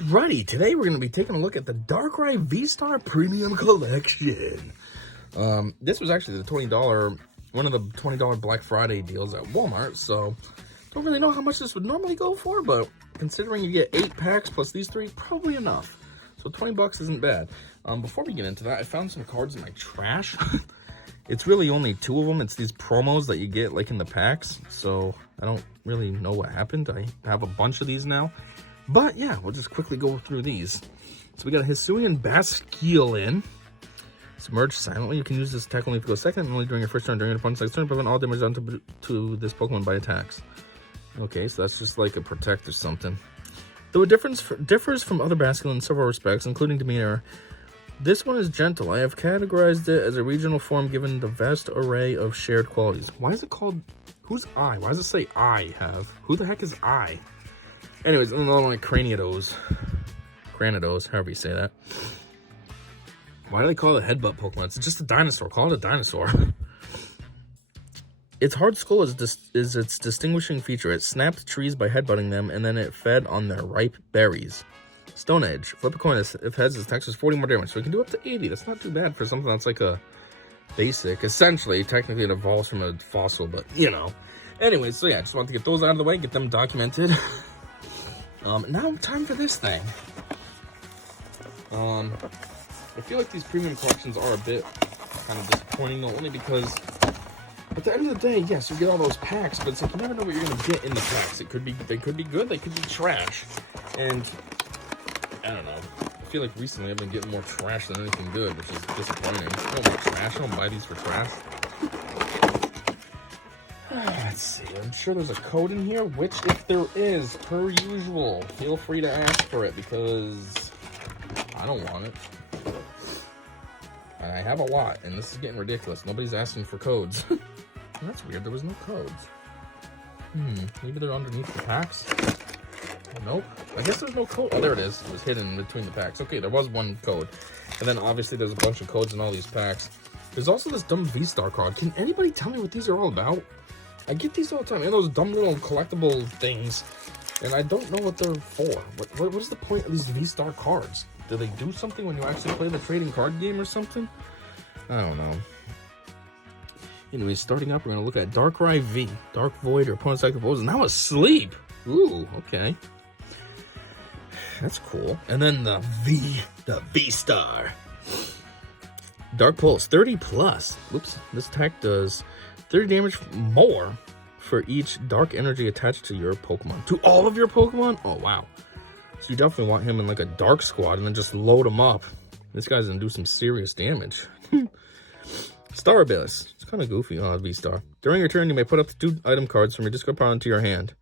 Alrighty, today we're going to be taking a look at the Darkrai VStar Premium Collection. This was actually the $20, one of the $20 Black Friday deals at Walmart, so don't really know how much this would normally go for, but considering you get 8 packs plus these 3, probably enough. So 20 bucks isn't bad. Before we get into that, I found some cards in my trash. It's really only 2 of them. It's these promos that you get like in the packs, so I don't really know what happened. I have a bunch of these now. But yeah, we'll just quickly go through these. So we got a Hisuian Basculin. Submerge silently. You can use this attack only if you go second, and only during your first turn. During your opponent's next turn, prevent all damage done to this Pokemon by attacks. Okay, so that's just like a protect or something. Though it differs from other Basculin in several respects, including demeanor, this one is gentle. I have categorized it as a regional form given the vast array of shared qualities. Why is it called... Who's I? Why does it say I have? Who the heck is I? Anyways, another one like Cranidos, however you say that. Why do they call it a headbutt Pokemon? It's just a dinosaur. Call it a dinosaur. Its hard skull is its distinguishing feature. It snapped trees by headbutting them, and then it fed on their ripe berries. Stone Edge. Flip a coin. If heads, its attack is 40 more damage. So it can do up to 80. That's not too bad for something that's like a basic. Essentially, technically it evolves from a fossil, but you know. Anyways, so yeah, just wanted to get those out of the way, get them documented. Now time for this thing. I feel like these premium collections are a bit kind of disappointing, though, only because at the end of the day, yes, you get all those packs, but it's like you never know what you're gonna get in the packs. They could be good, they could be trash, and I don't know. I feel like recently I've been getting more trash than anything good, which is disappointing. I don't like trash. I don't buy these for trash. Let's see, I'm sure there's a code in here, which if there is, per usual, feel free to ask for it because I don't want it. I have a lot, and this is getting ridiculous. Nobody's asking for codes. That's weird, there was no codes. Maybe they're underneath the packs? Nope. I guess there's no code. Oh, there it is. It was hidden between the packs. Okay, there was one code. And then obviously there's a bunch of codes in all these packs. There's also this dumb VStar card. Can anybody tell me what these are all about? I get these all the time, and those dumb little collectible things, and I don't know what they're for. What is the point of these V-Star cards? Do they do something when you actually play the trading card game or something? I don't know. Anyways, starting up, we're going to look at Darkrai V. Dark Void, your opponent's active is now asleep. Ooh, okay. That's cool. And then the V-Star. Dark Pulse, 30 plus. Whoops, this attack does 30 damage more for each dark energy attached to your Pokemon. To all of your Pokemon? Oh, wow. So you definitely want him in like a dark squad and then just load him up. This guy's gonna do some serious damage. Star Abyss. It's kind of goofy, V-Star. During your turn, you may put up to 2 item cards from your discard pile into your hand.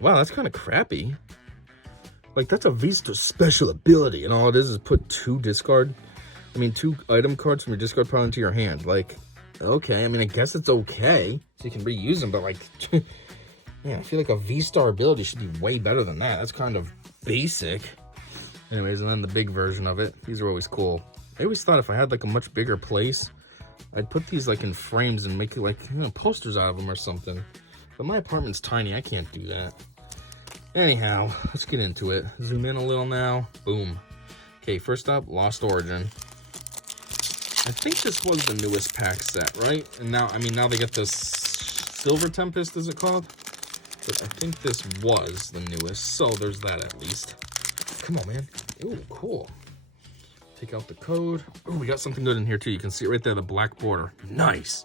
Wow, that's kind of crappy. Like, that's a V-Star special ability, and all it is put 2 item cards from your discard pile into your hand. Like, okay, I mean, I guess it's okay, so you can reuse them, but like, yeah, I feel like a V-Star ability should be way better than that. That's kind of basic. Anyways, and then the big version of it. These are always cool. I always thought if I had like a much bigger place, I'd put these like in frames and make it like, you know, posters out of them or something. But my apartment's tiny, I can't do that. Anyhow, let's get into it. Zoom in a little now. Boom. Okay, first up, Lost Origin. I think this was the newest pack set, right? And now, I mean, now they get this Silver Tempest, is it called? But I think this was the newest, so there's that at least. Come on, man. Ooh, cool. Take out the code. Oh, we got something good in here, too. You can see it right there, the black border. Nice.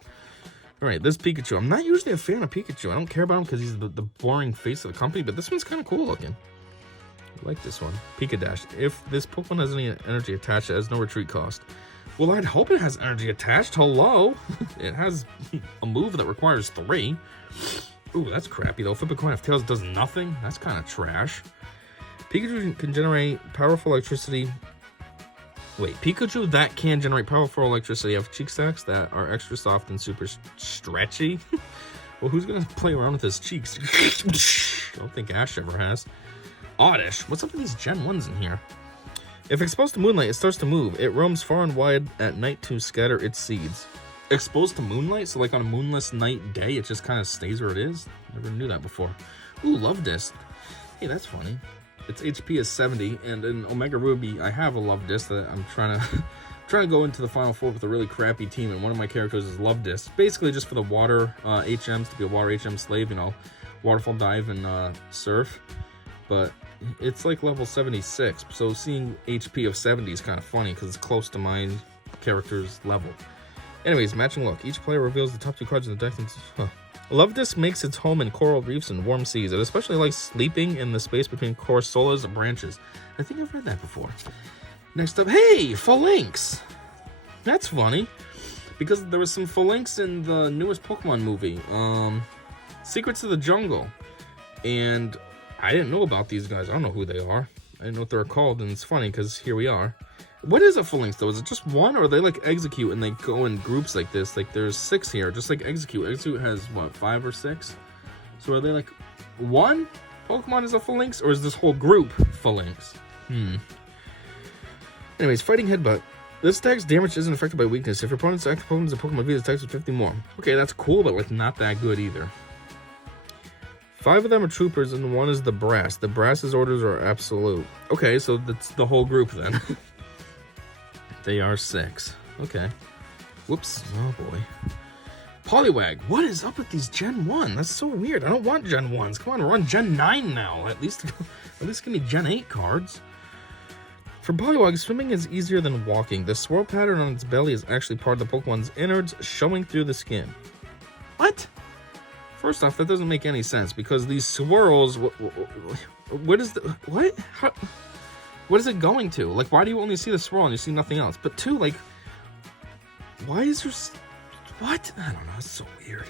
All right, this Pikachu. I'm not usually a fan of Pikachu. I don't care about him because he's the boring face of the company, but this one's kind of cool looking. I like this one. Pika Dash. If this Pokemon has any energy attached, it has no retreat cost. Well, I'd hope it has energy attached. Hello. It has a move that requires 3. Ooh, that's crappy, though. Flip a coin if Tails does nothing. That's kind of trash. Pikachu can generate powerful electricity. Wait, Pikachu that can generate powerful electricity have cheek stacks that are extra soft and super stretchy. Well, who's going to play around with his cheeks? I don't think Ash ever has. Oddish. What's up with these Gen 1s in here? If exposed to moonlight, it starts to move. It roams far and wide at night to scatter its seeds. Exposed to moonlight? So like on a moonless night day, it just kind of stays where it is? Never knew that before. Ooh, love this. Hey, that's funny. its HP is 70, and in Omega Ruby, I have a Love Disc that I'm trying to go into the Final Four with a really crappy team, and one of my characters is Love Disc, basically just for the water HMs, to be a water HM slave, you know, waterfall dive and surf, but it's like level 76, so seeing HP of 70 is kind of funny because it's close to my character's level. Anyways, matching look. Each player reveals the top 2 cards in the deck. Love Disc makes its home in coral reefs and warm seas. It especially likes sleeping in the space between Corsolas and branches. I think I've read that before. Next up, hey, Phalanx! That's funny, because there was some Phalanx in the newest Pokemon movie, Secrets of the Jungle, and I didn't know about these guys. I don't know who they are. I didn't know what they're called, and it's funny, because here we are. What is a Phalanx, though? Is it just one, or are they like Execute and they go in groups like this? Like, there's 6 here, just like Execute. Execute has, what, 5 or 6? So are they like one Pokemon is a Phalanx, or is this whole group Phalanx? Anyways, Fighting Headbutt. This attack's damage isn't affected by weakness. If your opponent's active Pokemon is a Pokemon V, it attacks with 50 more. Okay, that's cool, but like not that good either. 5 of them are troopers, and 1 is the brass. The brass's orders are absolute. Okay, so that's the whole group then. They are 6. Okay. Whoops. Oh boy. Poliwag. What is up with these Gen 1? That's so weird. I don't want Gen 1s. Come on, we're on Gen 9 now. At least give me Gen 8 cards. For Poliwag, swimming is easier than walking. The swirl pattern on its belly is actually part of the Pokemon's innards, showing through the skin. What? First off, that doesn't make any sense, because these swirls... What is the... What? How... What is it going to? Like, why do you only see the swirl and you see nothing else? But 2, like, why is there... What? I don't know. It's so weird.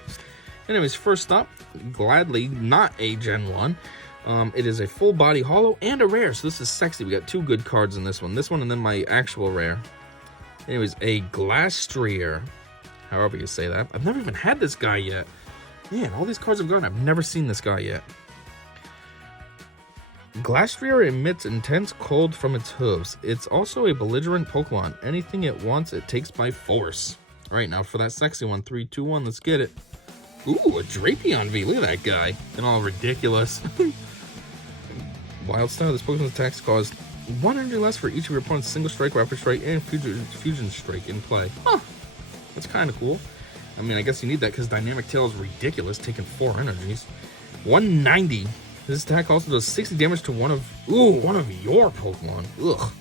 Anyways, first up, gladly not a Gen 1. It is a full body holo and a rare, so this is sexy. We got 2 good cards in this one. This one and then my actual rare. Anyways, a Glastrier. However you say that. I've never even had this guy yet. Man, all these cards I've gotten, I've never seen this guy yet. Glastrier emits intense cold from its hooves. It's also a belligerent Pokemon. Anything it wants, it takes by force. Alright, now for that sexy one. 3, 2, 1, let's get it. Ooh, a Drapion V. Look at that guy. And all ridiculous. Wild Style. This Pokemon's attacks cause 1 energy less for each of your opponent's Single Strike, Rapid Strike, and Fusion Strike in play. Huh. That's kind of cool. I mean, I guess you need that because Dynamic Tail is ridiculous, taking 4 energies. 190. This attack also does 60 damage to one of your Pokemon. Ugh.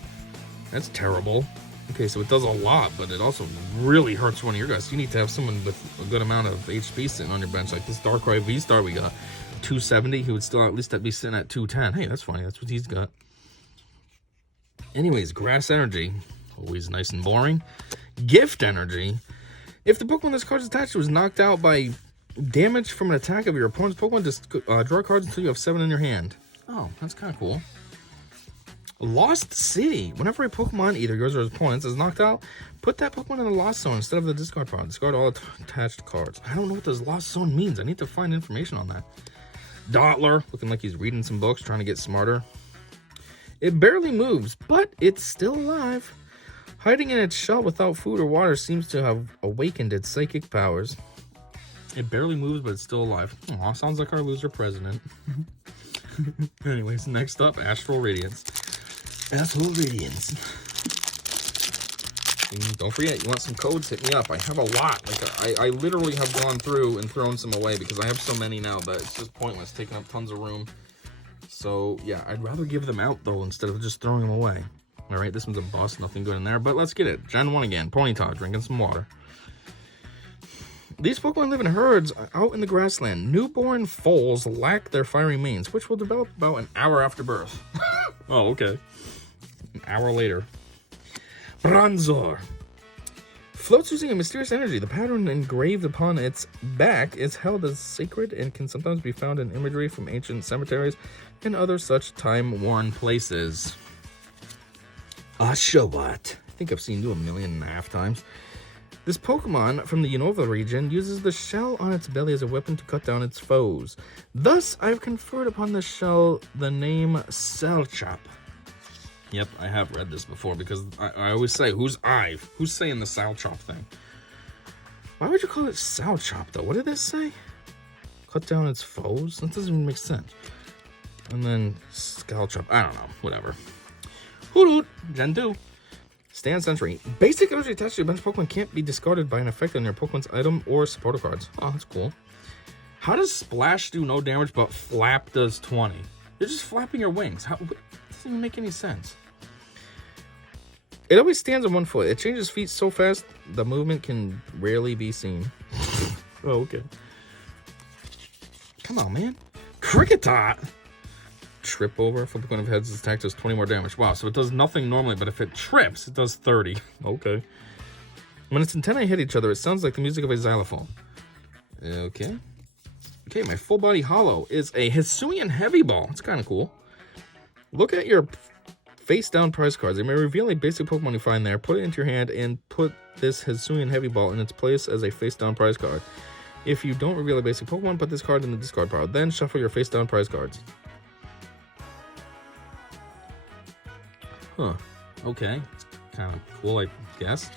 That's terrible. Okay, so it does a lot, but it also really hurts one of your guys. You need to have someone with a good amount of HP sitting on your bench, like this Darkrai VStar we got. 270, he would still at least be sitting at 210. Hey, that's funny. That's what he's got. Anyways, Grass Energy. Always nice and boring. Gift Energy. If the Pokemon this card is attached to was knocked out by damage from an attack of your opponent's Pokemon, just draw cards until you have 7 in your hand. Oh, that's kind of cool. Lost City. Whenever a Pokemon, either yours or his opponent's, is knocked out, put that Pokemon in the Lost Zone instead of the discard pile. Discard all attached cards. I don't know what this Lost Zone means. I need to find information on that. Dottler, looking like he's reading some books, trying to get smarter. It barely moves, but it's still alive. Hiding in its shell without food or water seems to have awakened its psychic powers. It barely moves, but it's still alive. Aw, sounds like our loser president. Anyways, next up, Astral Radiance. Astral Radiance. And don't forget, you want some codes, hit me up. I have a lot. Like I literally have gone through and thrown some away because I have so many now that it's just pointless, taking up tons of room. So, yeah, I'd rather give them out, though, instead of just throwing them away. All right, this one's a bust, nothing good in there, but let's get it. Gen 1 again, Ponyta, drinking some water. These Pokemon live in herds out in the grassland. Newborn foals lack their fiery manes, which will develop about an hour after birth. Oh, okay. An hour later. Bronzor. Floats using a mysterious energy. The pattern engraved upon its back is held as sacred and can sometimes be found in imagery from ancient cemeteries and other such time-worn places. Oshawott. I think I've seen you 1.5 million times. This Pokemon from the Unova region uses the shell on its belly as a weapon to cut down its foes. Thus, I've conferred upon the shell the name Salchop. Yep, I have read this before because I always say, who's Ive? Who's saying the Salchop thing? Why would you call it Salchop, though? What did this say? Cut down its foes? That doesn't even make sense. And then Scaltrop. I don't know. Whatever. Hoot, Gen 2. Stand Sentry. Basic energy attached to your bench Pokemon can't be discarded by an effect on your Pokemon's item or supporter cards. Oh, that's cool. How does Splash do no damage, but Flap does 20? You're just flapping your wings. How? It doesn't even make any sense. It always stands on one foot. It changes feet so fast, the movement can rarely be seen. Oh, okay. Come on, man. Kricketot! Trip over. If a Pokemon of heads is attacked, does 20 more damage. Wow, so it does nothing normally, but if it trips, it does 30. Okay. When its antennae hit each other, it sounds like the music of a xylophone. Okay. Okay, my full body hollow is a Hisuian Heavy Ball. It's kind of cool. Look at your face down prize cards. They may reveal a basic Pokemon you find there. Put it into your hand and put this Hisuian Heavy Ball in its place as a face down prize card. If you don't reveal a basic Pokemon, put this card in the discard pile. Then shuffle your face down prize cards. Huh. Okay. It's kind of cool, I guess.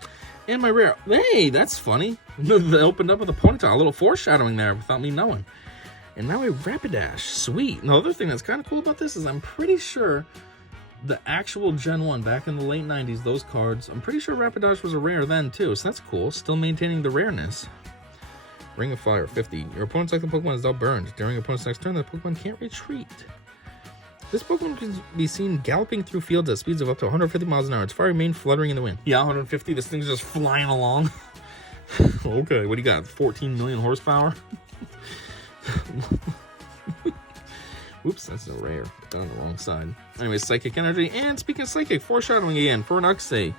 And my rare. Hey, that's funny. They opened up with a Ponyta. A little foreshadowing there without me knowing. And now a Rapidash. Sweet. And the other thing that's kind of cool about this is I'm pretty sure the actual Gen 1 back in the late 90s, those cards, I'm pretty sure Rapidash was a rare then too. So that's cool. Still maintaining the rareness. Ring of Fire, 50. Your opponent's like the Pokemon is now burned. During your opponent's next turn, the Pokemon can't retreat. This Pokemon can be seen galloping through fields at speeds of up to 150 miles an hour. Its fiery mane fluttering in the wind. Yeah, 150. This thing's just flying along. Okay, what do you got? 14 million horsepower? Whoops, that's no rare. Put that on the wrong side. Anyway, Psychic Energy. And speaking of Psychic, foreshadowing again for an Uxie.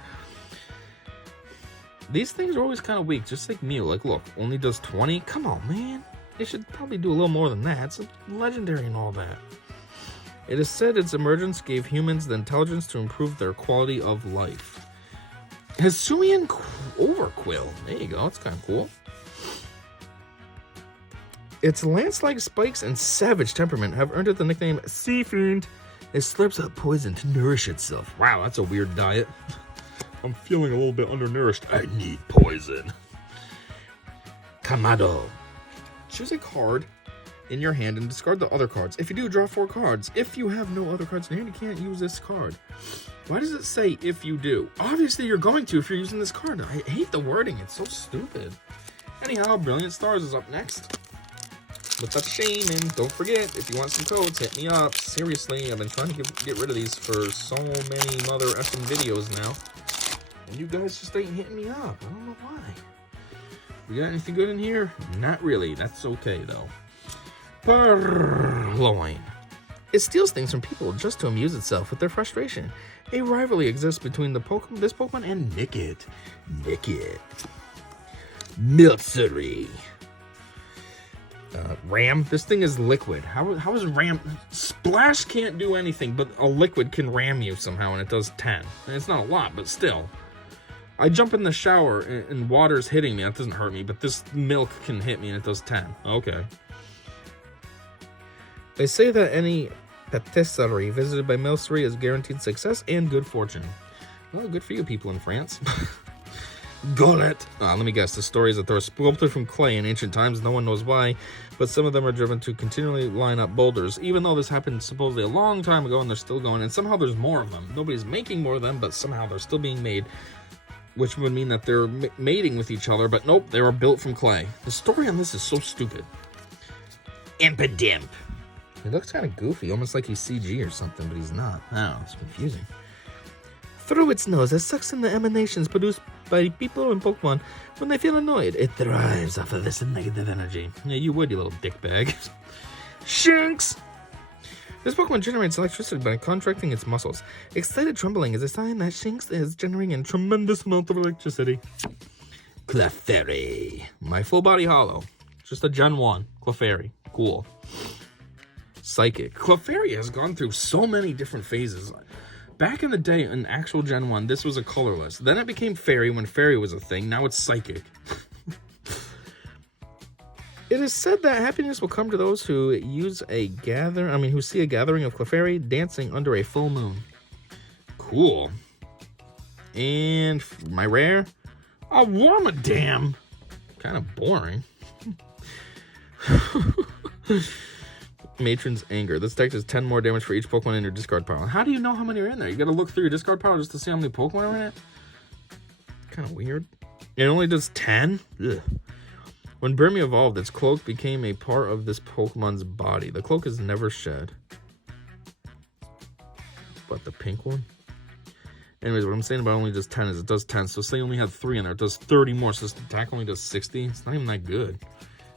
These things are always kind of weak, just like Mew. Like, look, only does 20. Come on, man. It should probably do a little more than that. It's legendary and all that. It is said its emergence gave humans the intelligence to improve their quality of life. Hisuian Overquill. There you go. It's kind of cool. Its lance-like spikes and savage temperament have earned it the nickname Sea Fiend. It slurps up poison to nourish itself. Wow, that's a weird diet. I'm feeling a little bit undernourished. I need poison. Kamado. Choose a card in your hand and discard the other cards. If you do, draw 4 cards. If you have no other cards in your hand, you can't use this card. Why does it say if you do? Obviously, you're going to if you're using this card. I hate the wording. It's so stupid. Anyhow, Brilliant Stars is up next. With that shame, and don't forget, if you want some codes, hit me up. Seriously, I've been trying to get rid of these for so many mother effing videos now. And you guys just ain't hitting me up. I don't know why. We got anything good in here? Not really. That's okay, though. Purloin. It steals things from people just to amuse itself with their frustration. A rivalry exists between this Pokemon and Nickit. Milcery. Ram. This thing is liquid. How is Ram? Splash can't do anything, but a liquid can ram you somehow, and it does 10. And it's not a lot, but still. I jump in the shower, and water's hitting me. That doesn't hurt me, but this milk can hit me, and it does 10. Okay. They say that any patisserie visited by Milcery is guaranteed success and good fortune. Well, good for you people in France. Golett. Let me guess. The story is that they were sculpted from clay in ancient times. No one knows why, but some of them are driven to continually line up boulders, even though this happened supposedly a long time ago and they're still going, and somehow there's more of them. Nobody's making more of them, but somehow they're still being made, which would mean that they're mating with each other, but nope, they were built from clay. The story on this is so stupid. Impidimp. He looks kind of goofy, almost like he's CG or something, but he's not. I don't know, it's confusing. Through its nose, it sucks in the emanations produced by people and Pokemon when they feel annoyed. It thrives off of this negative energy. Yeah, you would, you little dickbag. Shinx! This Pokemon generates electricity by contracting its muscles. Excited trembling is a sign that Shinx is generating a tremendous amount of electricity. Clefairy. My full body hollow. Just a Gen 1. Clefairy. Cool. Psychic. Clefairy has gone through so many different phases. Back in the day, in actual Gen 1, this was a colorless. Then it became Fairy when Fairy was a thing. Now it's Psychic. It is said that happiness will come to those who who see a gathering of Clefairy dancing under a full moon. Cool. And my rare, a Wormadam. Kind of boring. Matron's Anger. This deck does 10 more damage for each Pokemon in your discard pile. How do you know how many are in there? You gotta look through your discard pile just to see how many Pokemon are in it? Kind of weird. It only does 10? Ugh. When Burmy evolved, its cloak became a part of this Pokemon's body. The cloak is never shed. But the pink one? Anyways, what I'm saying about only does 10 is it does 10. So say you only had 3 in there. It does 30 more. So this attack only does 60. It's not even that good.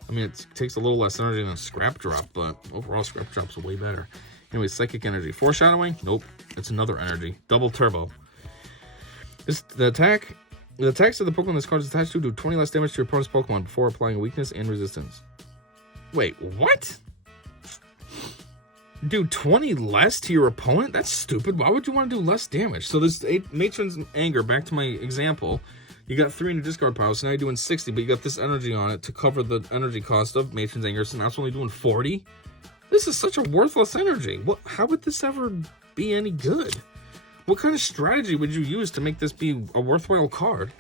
I mean, it takes a little less energy than a Scrap Drop, but overall Scrap Drop's way better. Anyways, Psychic Energy. Foreshadowing? Nope. It's another energy. Double Turbo. The attacks of the Pokemon this card is attached to do 20 less damage to your opponent's Pokemon before applying weakness and resistance. Wait, what? Do 20 less to your opponent? That's stupid. Why would you want to do less damage? So this Matron's Anger, back to my example, you got 3 in your discard pile, so now you're doing 60, but you got this energy on it to cover the energy cost of Matron's Anger, so now it's only doing 40? This is such a worthless energy. How would this ever be any good? What kind of strategy would you use to make this be a worthwhile card?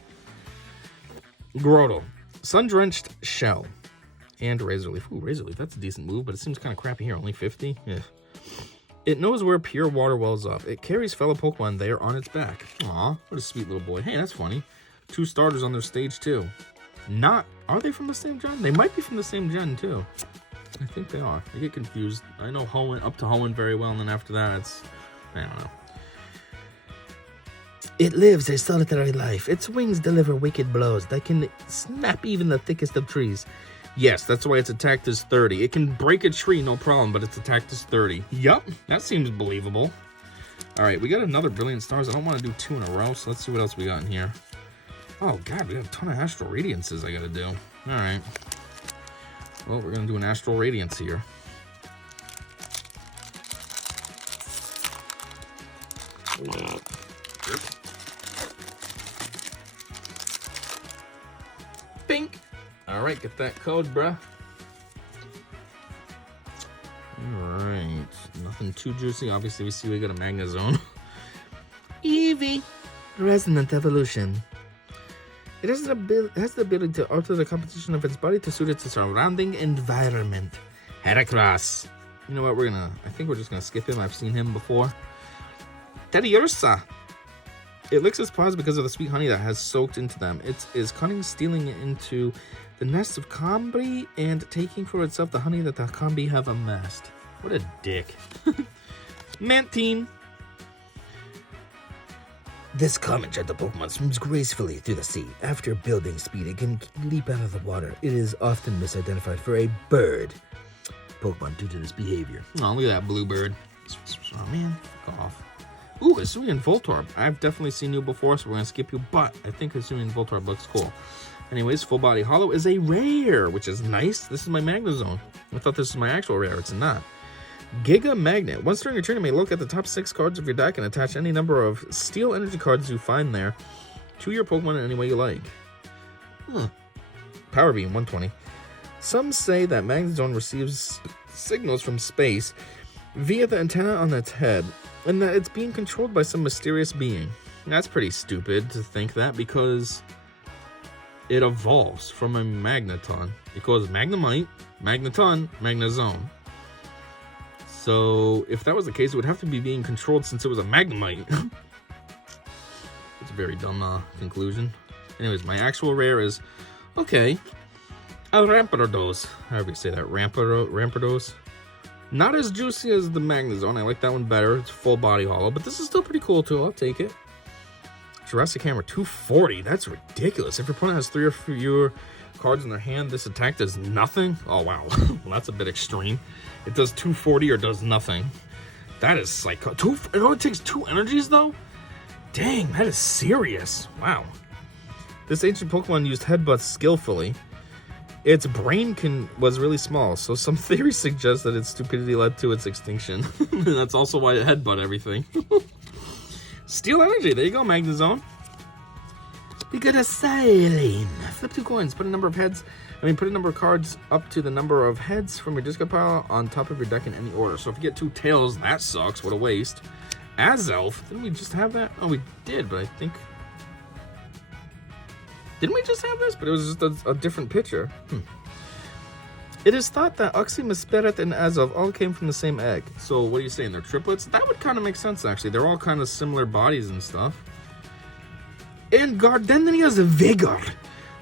Grotle. Sun-Drenched Shell. And Razor Leaf. Ooh, Razor Leaf, that's a decent move, but it seems kind of crappy here. Only 50? Yeah. It knows where pure water wells up. It carries fellow Pokemon there on its back. Aw, what a sweet little boy. Hey, that's funny. 2 starters on their stage, too. Are they from the same gen? They might be from the same gen, too. I think they are. I get confused. I know Hoenn, up to Hoenn very well, and then after that, I don't know. It lives a solitary life. Its wings deliver wicked blows that can snap even the thickest of trees. Yes, that's why its attack is 30. It can break a tree, no problem, but its attack is 30. Yup, that seems believable. All right, we got another Brilliant Stars. I don't want to do 2 in a row, so let's see what else we got in here. Oh, God, we got a ton of Astral Radiances I got to do. All right. Well, we're going to do an Astral Radiance here. Pink. All right, get that code, bruh. All right, nothing too juicy. Obviously, we see we got a Magnezone. Eevee. Resonant Evolution. It has the ability to alter the composition of its body to suit its surrounding environment. Heracross. You know what? I think we're just gonna skip him. I've seen him before. Teddiursa. It licks its paws because of the sweet honey that has soaked into them. It is cunning, stealing into the nests of Combee and taking for itself the honey that the Combee have amassed. What a dick. Mantine. This common gentle Pokemon swims gracefully through the sea. After building speed, it can leap out of the water. It is often misidentified for a bird Pokemon due to this behavior. Oh, look at that blue bird. Oh, man. Fuck off. Ooh, Hisuian Voltorb. I've definitely seen you before, so we're going to skip you, but I think Hisuian Voltorb looks cool. Anyways, Full Body Hollow is a rare, which is nice. This is my Magnezone. I thought this was my actual rare. It's not. Giga Magnet. Once during your turn, you may look at the top 6 cards of your deck and attach any number of Steel Energy cards you find there to your Pokemon in any way you like. Power Beam, 120. Some say that Magnezone receives signals from space via the antenna on its head, and that it's being controlled by some mysterious being. That's pretty stupid to think that, because it evolves from a Magneton. It goes Magnemite, Magneton, Magnezone. So, if that was the case, it would have to be being controlled since it was a Magnemite. It's a very dumb conclusion. Anyways, my actual rare is, okay, a Rampardos. However you say that, Rampardos. Not as juicy as the Magnezone. I like that one better. It's Full Body Hollow, but this is still pretty cool too. I'll take it. Jurassic Hammer, 240. That's ridiculous. If your opponent has 3 or fewer cards in their hand, this attack does nothing. Oh, wow. Well, that's a bit extreme. It does 240 or does nothing. That is psycho. It only takes 2 energies, though? Dang, that is serious. Wow. This ancient Pokemon used Headbutt skillfully. Its brain was really small, so some theories suggest that its stupidity led to its extinction. That's also why it headbutt everything. Steel Energy, there you go, Magnezone. We got a Saline. Flip 2 coins, put a number of cards up to the number of heads from your discard pile on top of your deck in any order. So if you get 2 tails, that sucks, what a waste. Azelf, didn't we just have that? Oh, we did, but I think... Didn't we just have this? But it was just a different picture. It is thought that Oxy, Spirit, and Azov all came from the same egg. So what are you saying? They're triplets? That would kind of make sense, actually. They're all kind of similar bodies and stuff. And Gardenia's Vigor.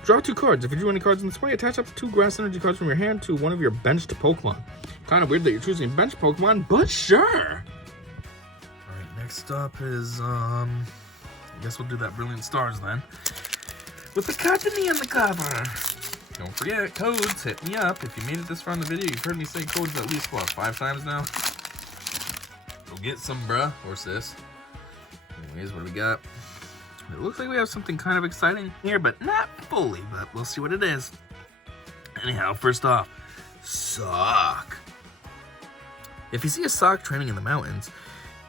Draw 2 cards. If you drew any cards in this way, attach up to 2 grass energy cards from your hand to one of your benched Pokemon. Kind of weird that you're choosing bench Pokemon, but sure. Alright, next up is, I guess we'll do that Brilliant Stars then. With the Cottonee on the cover. Don't forget, codes, hit me up. If you made it this far in the video, you've heard me say codes at least, what, 5 times now? Go get some, bruh, or sis. Anyways, what do we got? It looks like we have something kind of exciting here, but not fully, but we'll see what it is. Anyhow, first off, sock. If you see a sock training in the mountains,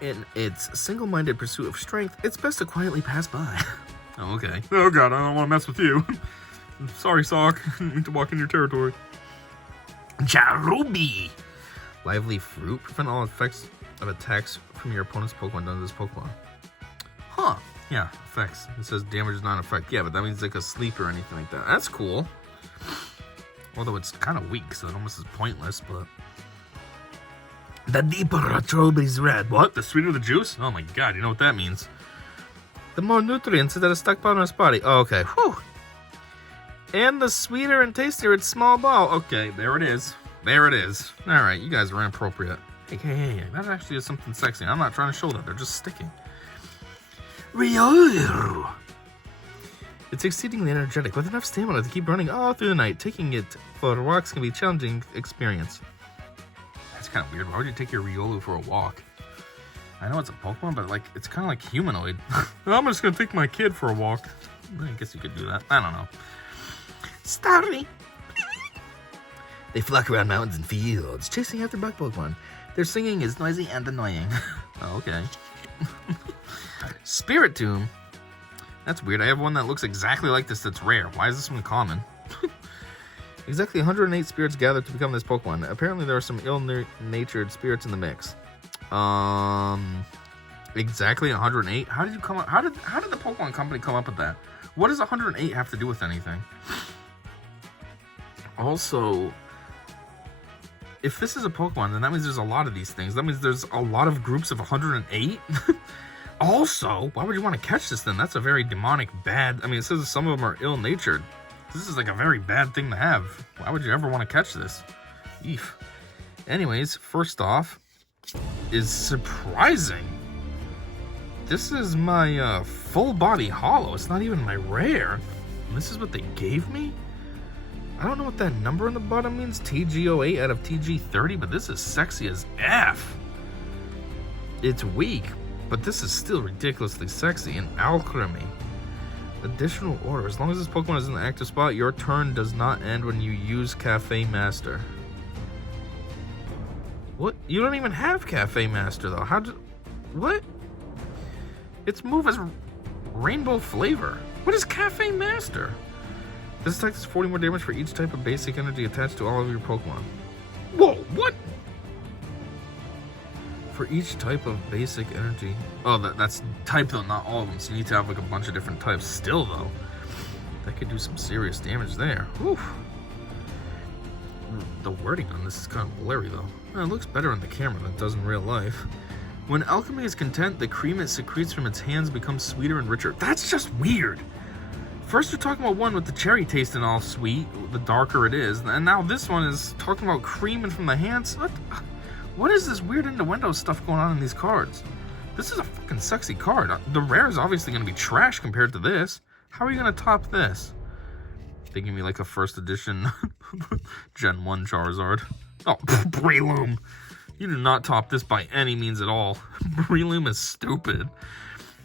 in its single-minded pursuit of strength, it's best to quietly pass by. Oh, okay. Oh god, I don't want to mess with you. Sorry, sock. I didn't mean to walk in your territory. Charubi. Lively fruit. Prevent all effects of attacks from your opponent's Pokemon done to this Pokemon. Huh. Yeah, effects. It says damage is not an effect. Yeah, but that means like a sleep or anything like that. That's cool. Although it's kind of weak, so it almost is pointless, but... The deeper a strawberry's red. What? The sweeter the juice? Oh my god, you know what that means. The more nutrients that are stockpiled in its body. Oh, okay. Whew. And the sweeter and tastier its small ball. Okay, there it is. There it is. Alright, you guys are inappropriate. Hey, that actually is something sexy. I'm not trying to show that. They're just sticking. Riolu. It's exceedingly energetic with enough stamina to keep running all through the night. Taking it for walks can be a challenging experience. That's kind of weird. Why would you take your Riolu for a walk? I know it's a Pokemon, but like it's kind of like humanoid. I'm just gonna take my kid for a walk. I guess you could do that. I don't know. Starry. They flock around mountains and fields, chasing after bug Pokemon. Their singing is noisy and annoying. Oh, okay. Spiritomb. That's weird. I have one that looks exactly like this that's rare. Why is this one common? Exactly 108 spirits gathered to become this Pokemon. Apparently there are some ill-natured spirits in the mix. Exactly 108? How did you come up? How did the Pokemon Company come up with that? What does 108 have to do with anything? Also, if this is a Pokemon, then that means there's a lot of these things. That means there's a lot of groups of 108. Also, why would you want to catch this then? That's a very demonic, bad... I mean, it says some of them are ill-natured. This is like a very bad thing to have. Why would you ever want to catch this? Eef. Anyways, first off, is surprising. This is my full body holo. It's not even my rare. And this is what they gave me? I don't know what that number on the bottom means. TG08 out of TG30, but this is sexy as F. It's weak, but this is still ridiculously sexy. And Alchemy. Additional order. As long as this Pokemon is in the active spot, your turn does not end when you use Cafe Master. What? You don't even have Cafe Master, though. What? Its move is Rainbow Flavor. What is Cafe Master? This attack does 40 more damage for each type of basic energy attached to all of your Pokemon. Whoa, what? For each type of basic energy. Oh, that's type though, not all of them. So you need to have like a bunch of different types. Still though, that could do some serious damage there. Whew. The wording on this is kind of blurry though. It looks better on the camera than it does in real life. When Alchemy is content, the cream it secretes from its hands becomes sweeter and richer. That's just weird. First you're talking about one with the cherry taste and all sweet, the darker it is. And now this one is talking about creaming from the hands. What is this weird innuendo stuff going on in these cards? This is a fucking sexy card. The rare is obviously going to be trash compared to this. How are you going to top this? They give me like a first edition Gen 1 Charizard. Oh, Breloom. You do not top this by any means at all. Breloom is stupid.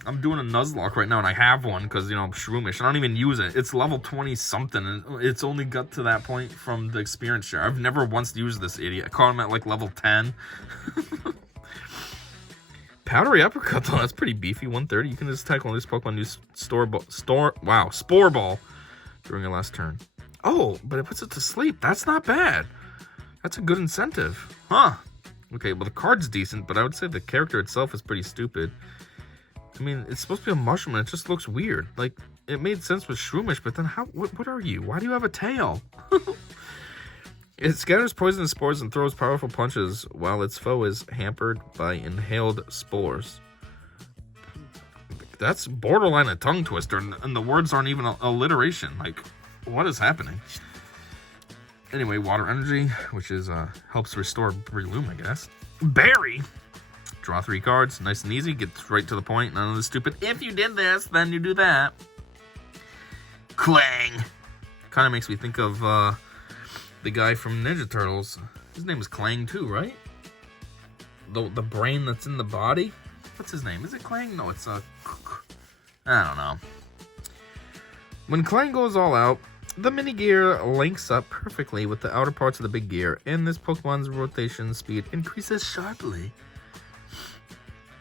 I'm doing a Nuzlocke right now, and I have one because, you know, I'm shroomish. I don't even use it. It's level 20-something, and it's only got to that point from the experience share. I've never once used this idiot. I caught him at, like, level 10. Powdery Uppercut, though. That's pretty beefy. 130. You can just attack one of these Pokemon use Spore Ball during your last turn. Oh, but it puts it to sleep. That's not bad. That's a good incentive. Huh. Okay, well, the card's decent, but I would say the character itself is pretty stupid. I mean, it's supposed to be a mushroom, and it just looks weird. Like, it made sense with Shroomish, but then what are you? Why do you have a tail? It scatters poisonous spores and throws powerful punches while its foe is hampered by inhaled spores. That's borderline a tongue twister, and the words aren't even alliteration. Like, what is happening? Anyway, water energy, which is helps restore Breloom, I guess. Berry! Draw 3 cards, nice and easy, gets right to the point. None of the stupid, if you did this, then you do that. Clang! Kind of makes me think of the guy from Ninja Turtles. His name is Clang too, right? The brain that's in the body? What's his name? Is it Clang? No, it's I don't know. When Clang goes all out, the mini gear links up perfectly with the outer parts of the big gear, and this Pokemon's rotation speed increases sharply.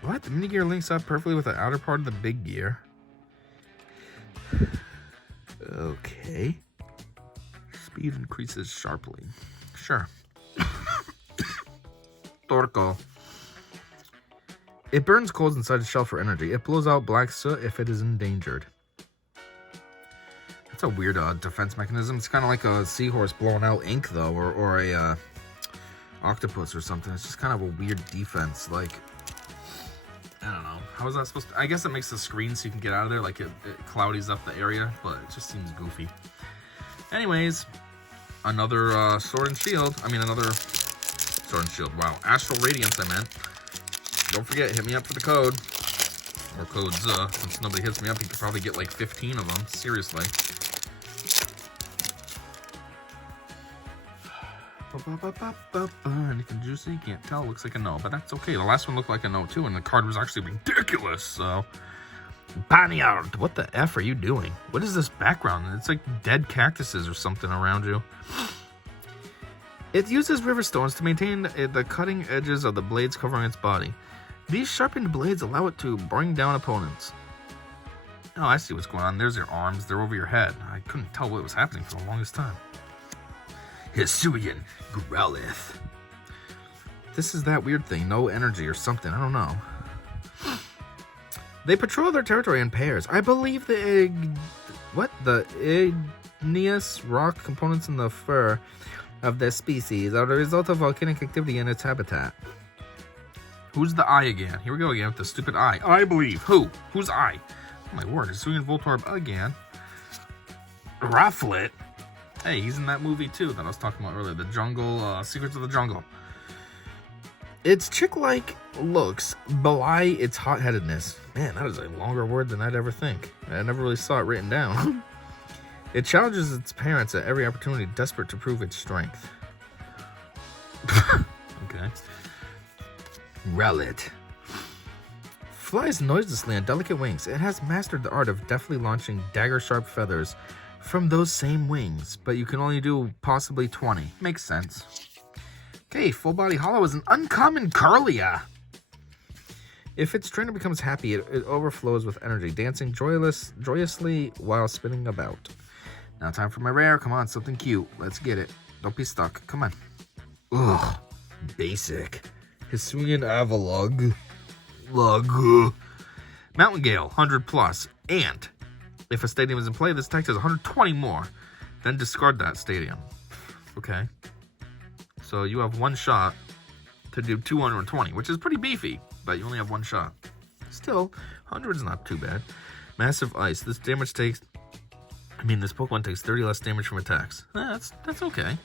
What? The mini gear links up perfectly with the outer part of the big gear? Okay. Speed increases sharply. Sure. Torco. It burns coals inside the shell for energy. It blows out black soot if it is endangered. That's a weird defense mechanism. It's kind of like a seahorse blowing out ink, though, or a octopus or something. It's just kind of a weird defense. Like, I don't know. How is that supposed to... I guess it makes the screen so you can get out of there. Like, it cloudies up the area, but it just seems goofy. Anyways, another Sword and Shield. I mean, another Sword and Shield. Wow. Astral Radiance, I meant. Don't forget, hit me up for the code. Or codes, since nobody hits me up, you could probably get like 15 of them. Seriously. Anything juicy? Can't tell. Looks like a no, but that's okay. The last one looked like a no, too, and the card was actually ridiculous, so... Panyard, what the F are you doing? What is this background? It's like dead cactuses or something around you. It uses river stones to maintain the cutting edges of the blades covering its body. These sharpened blades allow it to bring down opponents. Oh, I see what's going on. There's your arms. They're over your head. I couldn't tell what was happening for the longest time. Hisuian Growlithe. This is that weird thing. No energy or something. I don't know. They patrol their territory in pairs. I believe the igneous rock components in the fur of this species are the result of volcanic activity in its habitat. Who's the I again? Here we go again with the stupid I. I believe. Who? Who's I? Oh my word. Hisuian Voltorb again. Rufflet. Hey, he's in that movie too that I was talking about earlier. The Jungle, Secrets of the Jungle. Its chick-like looks belie its hot-headedness. Man, that is a longer word than I'd ever think. I never really saw it written down. It challenges its parents at every opportunity, desperate to prove its strength. Okay. Rowlet. Flies noiselessly on delicate wings. It has mastered the art of deftly launching dagger-sharp feathers from those same wings, but you can only do possibly 20. Makes sense. Okay, Full Body Hollow is an uncommon Curlia. If its trainer becomes happy, it overflows with energy, dancing joyously while spinning about. Now time for my rare. Come on, something cute. Let's get it. Don't be stuck. Come on. Ugh. Basic. Hisuian Avalugg. Mountain Gale, 100 plus. And if a stadium is in play, this attack does 120 more. Then discard that stadium. Okay. So you have one shot to do 220, which is pretty beefy, but you only have one shot. Still, 100 is not too bad. Massive Ice. This Pokemon takes 30 less damage from attacks. That's okay.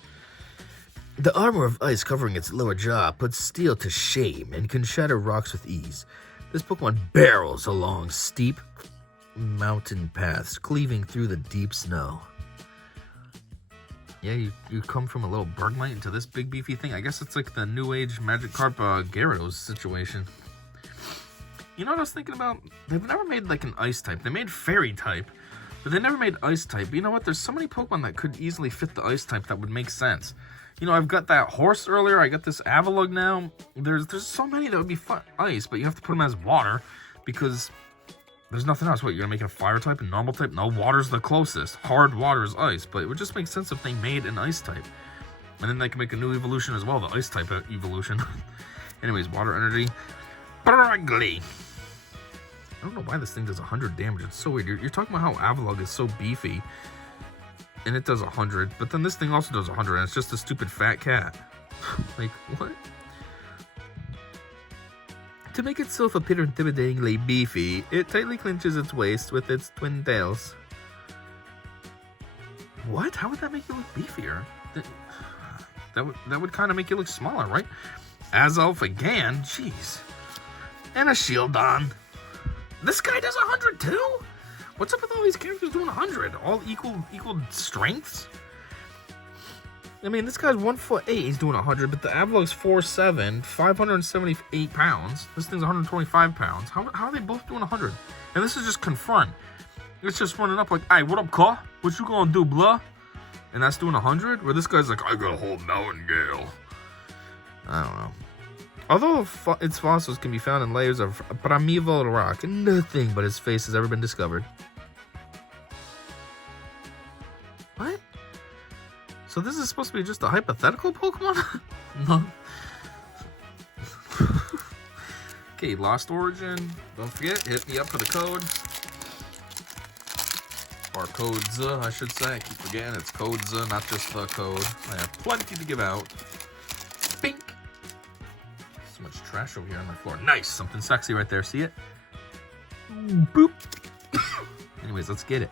The armor of ice covering its lower jaw puts steel to shame and can shatter rocks with ease. This Pokemon barrels along steep mountain paths, cleaving through the deep snow. Yeah, you come from a little Bergmite into this big beefy thing. I guess it's like the New Age Magikarp Gyarados situation. You know what I was thinking about? They've never made like an Ice type. They made Fairy type, but they never made Ice type. But you know what? There's so many Pokemon that could easily fit the Ice type that would make sense. You know, I've got that horse earlier. I got this Avalugg now. There's so many that would be fun Ice, but you have to put them as water because there's nothing else. What, you're going to make it a fire type and normal type? No, water's the closest. Hard water is ice, but it would just make sense if they made an ice type. And then they can make a new evolution as well, the ice type evolution. Anyways, water energy. Bragly. I don't know why this thing does 100 damage. It's so weird. You're talking about how Avalugg is so beefy. and it does 100. But then this thing also does 100, and it's just a stupid fat cat. Like, what? To make itself appear intimidatingly beefy, it tightly clenches its waist with its twin tails. What? How would that make you look beefier? That would kind of make you look smaller, right? As of again, jeez. And a shield on. This guy does 100 too? What's up with all these characters doing 100? All equal strengths? I mean, this guy's 1'8", he's doing 100, but the Avalok's 4'7", 578 pounds. This thing's 125 pounds. How are they both doing 100? And this is just confront. It's just running up like, "Hey, what up, Caw? What you gonna do, blah?" And that's doing 100? Where this guy's like, "I got a whole mountain gale." I don't know. Although its fossils can be found in layers of primeval rock, nothing but its face has ever been discovered. What? So this is supposed to be just a hypothetical Pokemon? No. Okay, Lost Origin. Don't forget, hit me up for the code. Or codes, I should say. I keep forgetting it's codes, not just the code. I have plenty to give out. Bink! So much trash over here on my floor. Nice! Something sexy right there. See it? Boop! Anyways, let's get it.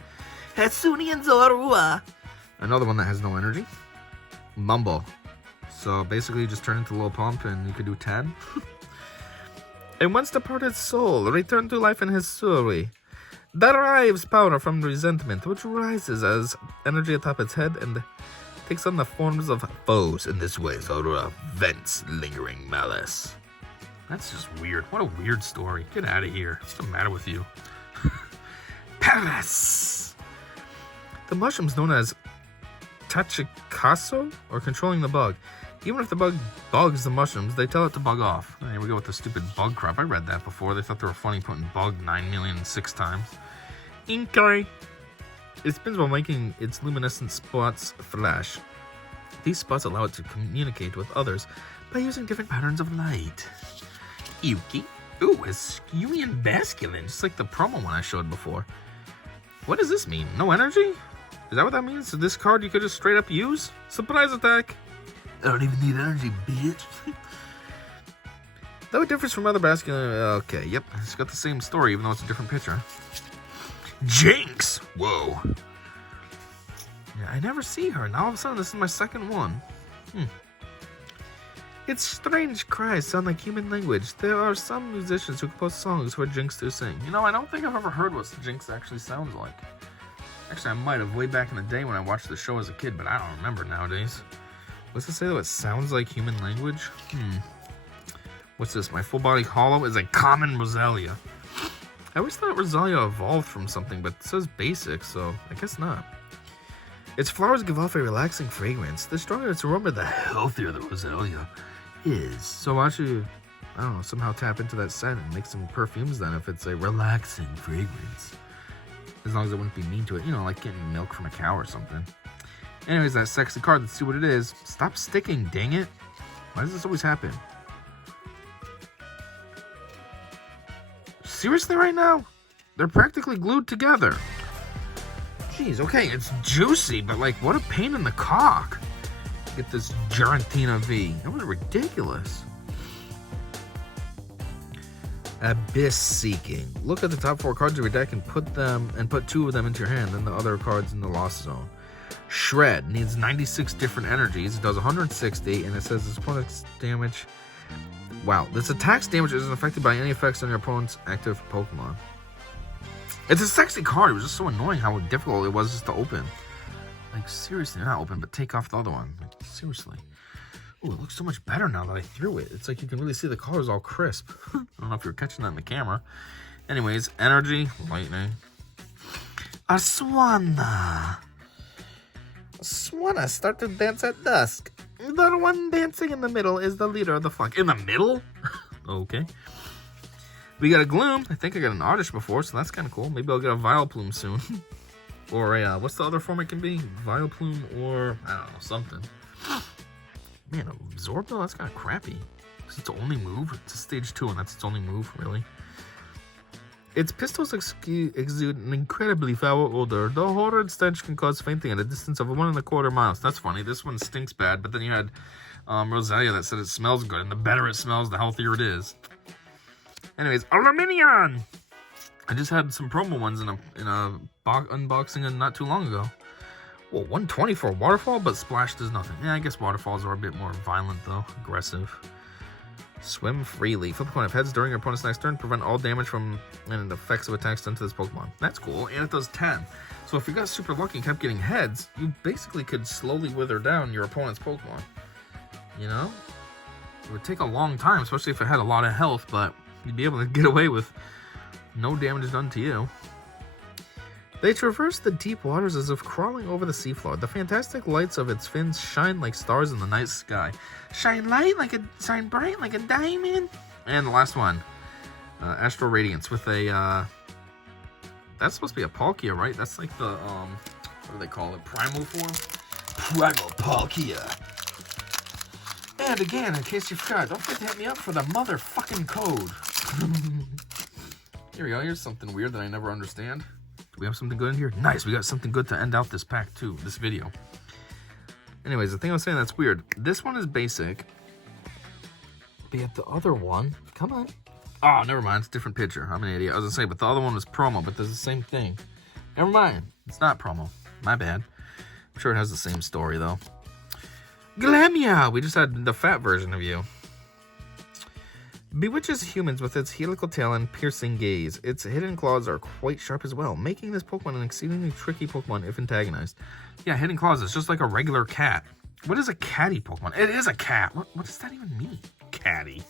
Hatsune and Zorua! Another one that has no energy. Mumble. So basically, you just turn into Lil Pump and you could do 10. And once departed soul returned to life in his Suri. Derives power from resentment, which rises as energy atop its head and takes on the forms of foes. In this way, Zorua vents lingering malice. That's just weird. What a weird story. Get out of here. What's the matter with you? Paris! The mushroom's known as Tachikaso, or controlling the bug. Even if the bug bugs the mushrooms, they tell it to bug off. Oh, here we go with the stupid bug crap. I read that before. They thought they were funny putting bug 9,000,006 times. Inkari. It spins while making its luminescent spots flash. These spots allow it to communicate with others by using different patterns of light. Yuki. Ooh, Escuian Basculin, just like the promo one I showed before. What does this mean? No energy? Is that what that means? So this card you could just straight up use? Surprise attack! I don't even need energy, bitch. Though it differs from other Basculin... Okay, yep. It's got the same story, even though it's a different picture. Jinx! Whoa. Yeah, I never see her. Now all of a sudden, this is my second one. Its strange cries sound like human language. There are some musicians who compose songs for Jinx to sing. You know, I don't think I've ever heard what Jinx actually sounds like. Actually, I might have way back in the day when I watched the show as a kid, but I don't remember nowadays. What's it say though? It sounds like human language? What's this? My full body hollow is a common Roselia. I always thought Roselia evolved from something, but it says basic, so I guess not. Its flowers give off a relaxing fragrance. The stronger its aroma, the healthier the Roselia is. So why don't you, I don't know, somehow tap into that scent and make some perfumes then if it's a relaxing fragrance. As long as it wouldn't be mean to it. You know, like getting milk from a cow or something. Anyways, that sexy card, let's see what it is. Stop sticking, dang it. Why does this always happen? Seriously right now? They're practically glued together. Jeez, okay, it's juicy, but like, what a pain in the cock. Get this Giratina V. That was ridiculous. Abyss Seeking. Look at the top 4 cards of your deck and put 2 of them into your hand, then the other cards in the Lost Zone. Shred needs 96 different energies. It does 160, and it says this opponent's damage. Wow, this attack's damage isn't affected by any effects on your opponent's active Pokemon. It's a sexy card. It was just so annoying how difficult it was just to open. Like, seriously, not open, but take off the other one. Like, seriously. Ooh, it looks so much better now that I threw it. It's like you can really see the colors all crisp. I don't know if you're catching that in the camera. Anyways, energy, lightning. Aswana. Aswana start to dance at dusk. The one dancing in the middle is the leader of the flock. In the middle? Okay. We got a Gloom. I think I got an Oddish before, so that's kind of cool. Maybe I'll get a Vileplume soon. Or a, what's the other form it can be? Vileplume or, I don't know, something. Man, a Zorbo? That's kind of crappy. It's its only move? It's a stage 2 and that's its only move, really? Its pistols exude an incredibly foul odor. The horrid stench can cause fainting at a distance of 1.25 miles. That's funny. This one stinks bad, but then you had Rosalia that said it smells good, and the better it smells, the healthier it is. Anyways, Aluminium! I just had some promo ones in a unboxing not too long ago. Well, 120 for a waterfall, but Splash does nothing. Yeah, I guess waterfalls are a bit more violent, though. Aggressive. Swim freely. Flip a coin. If heads during your opponent's next turn, prevent all damage from and effects of attacks done to this Pokemon. That's cool, and it does 10. So if you got super lucky and kept getting heads, you basically could slowly wither down your opponent's Pokemon. You know? It would take a long time, especially if it had a lot of health, but you'd be able to get away with no damage done to you. They traverse the deep waters as if crawling over the seafloor. The fantastic lights of its fins shine like stars in the night sky. Shine bright like a diamond. And the last one, Astral Radiance with a, that's supposed to be a Palkia, right? That's like the, what do they call it? Primal form? Primal Palkia. And again, in case you forgot, don't forget to hit me up for the motherfucking code. Here we go. Here's something weird that I never understand. We have something good in here? Nice, we got something good to end out this pack too, this video. Anyways, the thing I was saying that's weird. This one is basic. But yet the other one, come on. Oh, never mind, it's a different picture. I'm an idiot. I was gonna say, but the other one was promo, but there's the same thing. Never mind, it's not promo. My bad. I'm sure it has the same story though. Glamia! We just had the fat version of you. Bewitches humans with its helical tail and piercing gaze. Its hidden claws are quite sharp as well, making this Pokemon an exceedingly tricky Pokemon if antagonized. Yeah, hidden claws is just like a regular cat. What is a catty Pokemon? It is a cat. What does that even mean? Catty.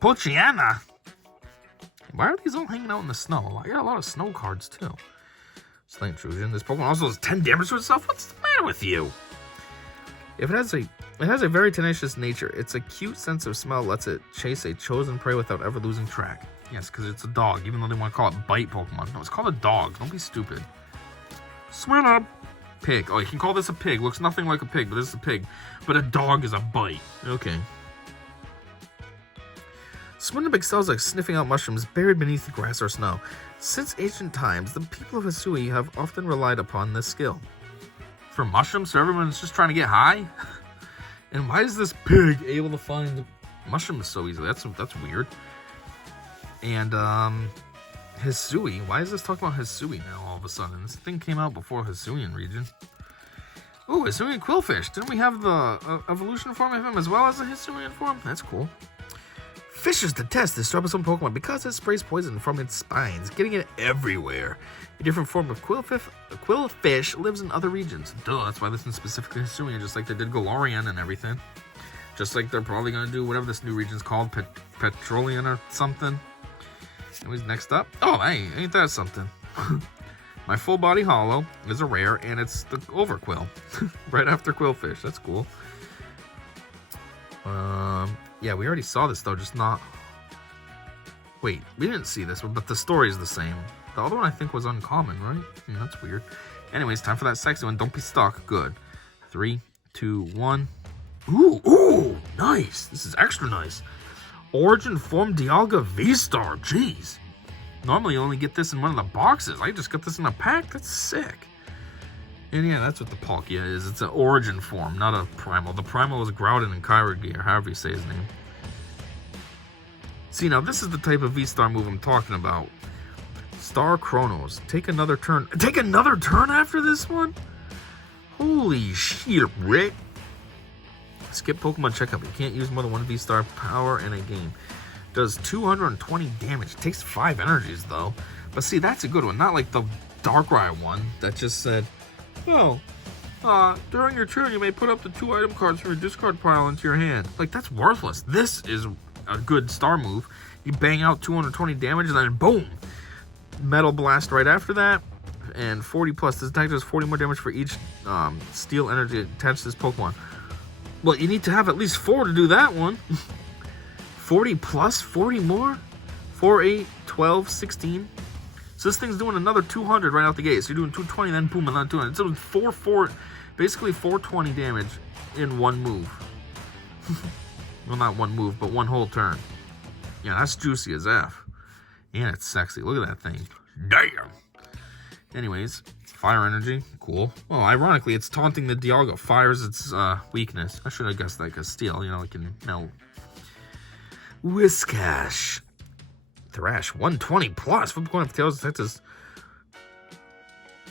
Pochiana. Why are these all hanging out in the snow? I got a lot of snow cards too. Slight intrusion. This Pokemon also does 10 damage to itself. What's the matter with you? If it has a very tenacious nature. Its acute sense of smell lets it chase a chosen prey without ever losing track. Yes, because it's a dog, even though they want to call it bite Pokemon. No, it's called a dog. Don't be stupid. Swim up. Pig. Oh, you can call this a pig. Looks nothing like a pig, but this is a pig. But a dog is a bite. Okay. Swinub excels at sniffing out mushrooms buried beneath the grass or snow. Since ancient times, the people of Hisui have often relied upon this skill. For mushrooms? So everyone's just trying to get high? And why is this pig able to find mushrooms so easily? That's weird. And, Hisui. Why is this talking about Hisui now all of a sudden? This thing came out before Hisuian region. Ooh, Hisuian Quillfish. Didn't we have the evolution form of him as well as the Hisuian form? That's cool. Fishes detest this troublesome Pokemon because it sprays poison from its spines, getting it everywhere. A different form of Quillfish lives in other regions. Duh, that's why this is specifically Hisuian, just like they did Galarian and everything. Just like they're probably going to do whatever this new region's called, Petrolian or something. Anyways, next up. Oh, hey, ain't that something? My full body hollow is a rare, and it's the Overquill. Right after Quillfish. That's cool. Yeah, we already saw this, though, just not... Wait, we didn't see this one, but the story is the same. The other one, I think, was uncommon, right? That's weird. Anyways, time for that sexy one. Don't be stuck. Good. 3, 2, 1. Ooh, nice. This is extra nice. Origin Form Dialga VStar. Jeez. Normally, you only get this in one of the boxes. I just got this in a pack. That's sick. And yeah, that's what the Palkia is. It's an origin form, not a primal. The primal is Groudon and Kyragi, or however you say his name. See, now this is the type of V-Star move I'm talking about. Star Chronos. Take another turn. Take another turn after this one? Holy shit, Rick. Skip Pokemon checkup. You can't use more than one V-Star power in a game. Does 220 damage. Takes 5 energies, though. But see, that's a good one. Not like the Darkrai one that just said... Oh, during your turn, you may put up to 2 item cards from your discard pile into your hand. Like, that's worthless. This is a good star move. You bang out 220 damage, and then boom! Metal Blast right after that. And 40 plus. This attack does 40 more damage for each steel energy attached to this Pokemon. Well, you need to have at least 4 to do that one. 40 plus 40 more? 4, 8, 12, 16. So this thing's doing another 200 right out the gate. So you're doing 220, then boom, another 200. So it's basically 420 damage in one move. Well, not one move, but one whole turn. Yeah, that's juicy as F. And it's sexy. Look at that thing. Damn! Anyways, fire energy. Cool. Well, ironically, it's taunting the Dialga. Fire's its weakness. I should have guessed like a steel. You know, it can melt. Whiscash. Thrash. 120 plus. Flip coin if Tails attacks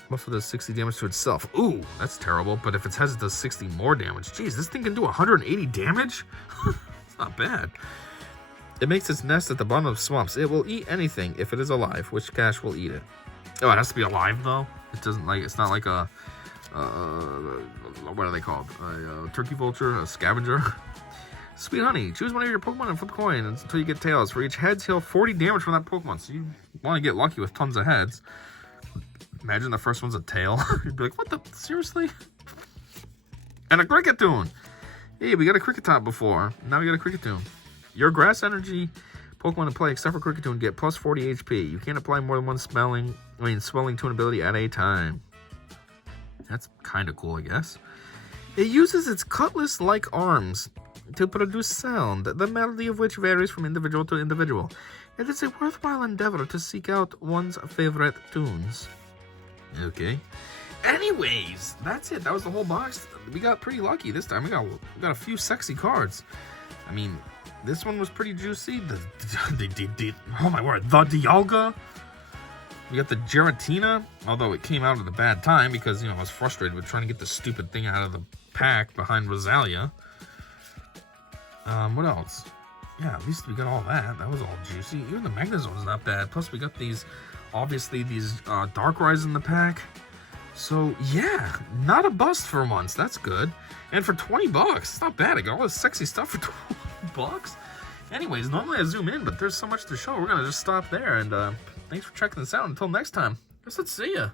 Muffle does 60 damage to itself. Ooh, that's terrible. But if its heads, it does 60 more damage. Jeez, this thing can do 180 damage? It's not bad. It makes its nest at the bottom of swamps. It will eat anything if it is alive. Whiscash will eat it. Oh, it has to be alive, though? It doesn't like... It's not like a... what are they called? A turkey vulture? A scavenger? Sweet Honey. Choose one of your Pokemon and flip a coin until you get Tails. For each heads, heal 40 damage from that Pokemon. So you want to get lucky with tons of heads. Imagine the first one's a tail. You'd be like, what the? Seriously? And a Cricketune. Hey, we got a Cricketop before. Now we got a Cricketune. Your grass energy Pokemon to play, except for Cricketune, get plus 40 HP. You can't apply more than one swelling tune ability at a time. That's kind of cool, I guess. It uses its cutlass-like arms to produce sound, the melody of which varies from individual to individual. It is a worthwhile endeavor to seek out one's favorite tunes. Okay. Anyways, that's it. That was the whole box. We got pretty lucky this time. We got a few sexy cards. I mean, this one was pretty juicy. Oh my word, the Dialga. We got the Giratina, although it came out at a bad time because, you know, I was frustrated with trying to get this stupid thing out of the pack behind Rosalia. What else? Yeah, at least we got all that. That was all juicy. Even the Magnezone's not bad. Plus, we got these, obviously, these Darkrai's in the pack. So, yeah, not a bust for once. That's good. And for 20 bucks, it's not bad. I got all this sexy stuff for 20 bucks. Anyways, normally I zoom in, but there's so much to show. We're going to just stop there. And thanks for checking this out. Until next time, I guess let's see ya.